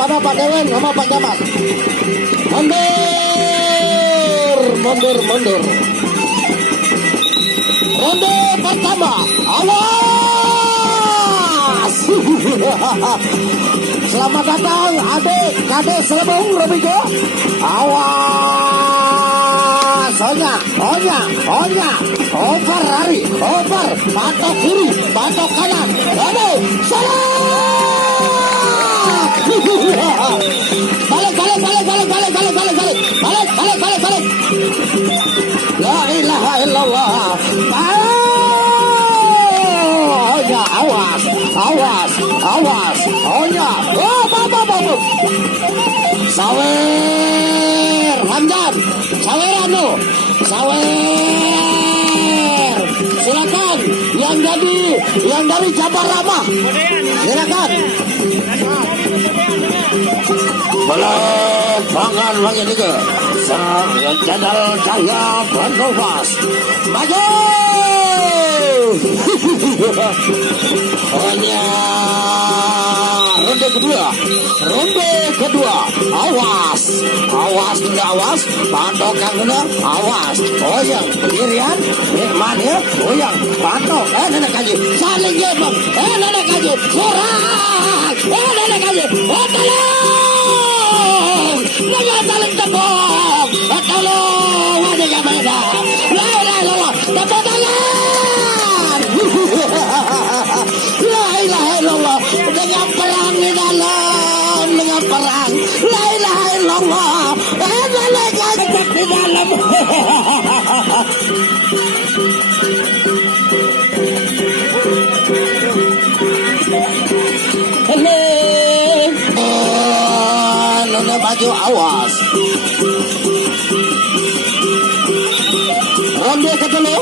kepada Pak Dewen sama Pak Camat. Mundur. Ronde pertama, awas. Selamat datang adik Kade Selebung Robiko. Awas. Onya. Over lari, over. Patok kiri, patok kanan. Aduh, salah. Balik. La ilaha illallah. Onya, awas. Onya. Oh, babu. Sawer, Hamdan. Sawer. Silakan yang dari Jabar Ramah. Silakan. Belum pangan lagi juga. Yang jadal cahaya Bandovas. Maju. Hanya ronde kedua. Awas. Pantok yang benar. Awas. Oyang pendirian. Nikman ya. Oyang. Pantok. Nenek kaji. Saling gebang. Nenek kaji. Kurang. Nenek kaji. Tolong. Jangan saling tepuk. Tolong. Ada yang beda. La ilaha illallah. Tepuk tangan. La ilaha illallah. Dengan perang di dalam. Dengan perang. La ilaha illallah. Malaikat di dalam. Nona maju, awas. Ronde kedua.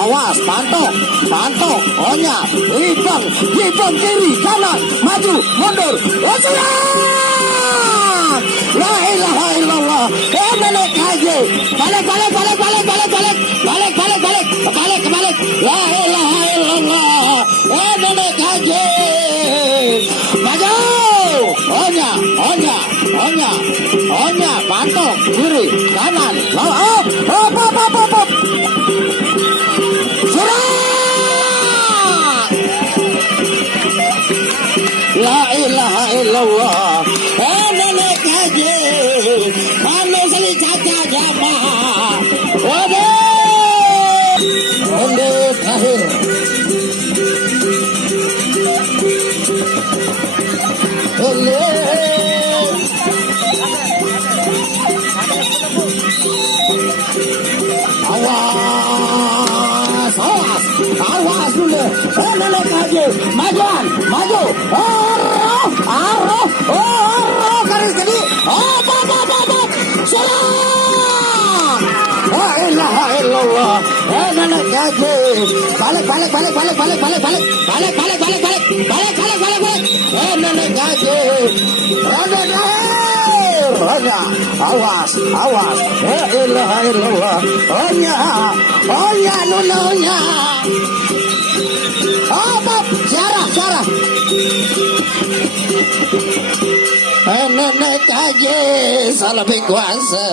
Awas, pantok, Onya, Ibang kiri, kanan, maju, mundur, serang! La ilaha illallah, nenek kaji, balik, la ilaha illallah, nenek kaji, maju, Onya, pantok, kiri, kanan, up. La ilaha illallah. Nenek kaji. Manu seli caca jamaah. Ronde terakhir. Awas dulu. Nenek kaji. Maju. Arroh. Garis tadi. Salam. La ilaha illallah. Nenek kaji. Balik. Nenek kaji. Ronde terakhir. Onya, awas. La ilaha illallah. Onya, nununya. Syarah. Nenek kaji salah kuasa.